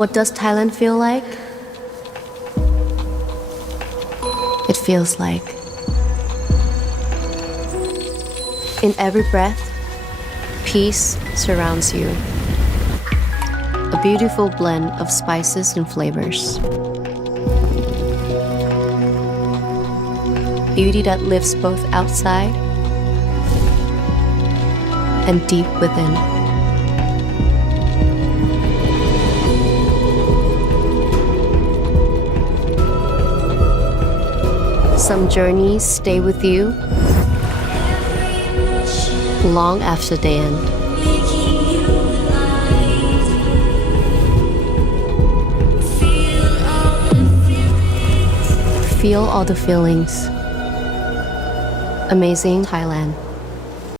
What does Thailand feel like? It feels like in every breath, peace surrounds you. A beautiful blend of spices and flavors. Beauty that lives both outside and deep within. Some journeys stay with you long after they end. Feel all the feelings. Amazing Thailand.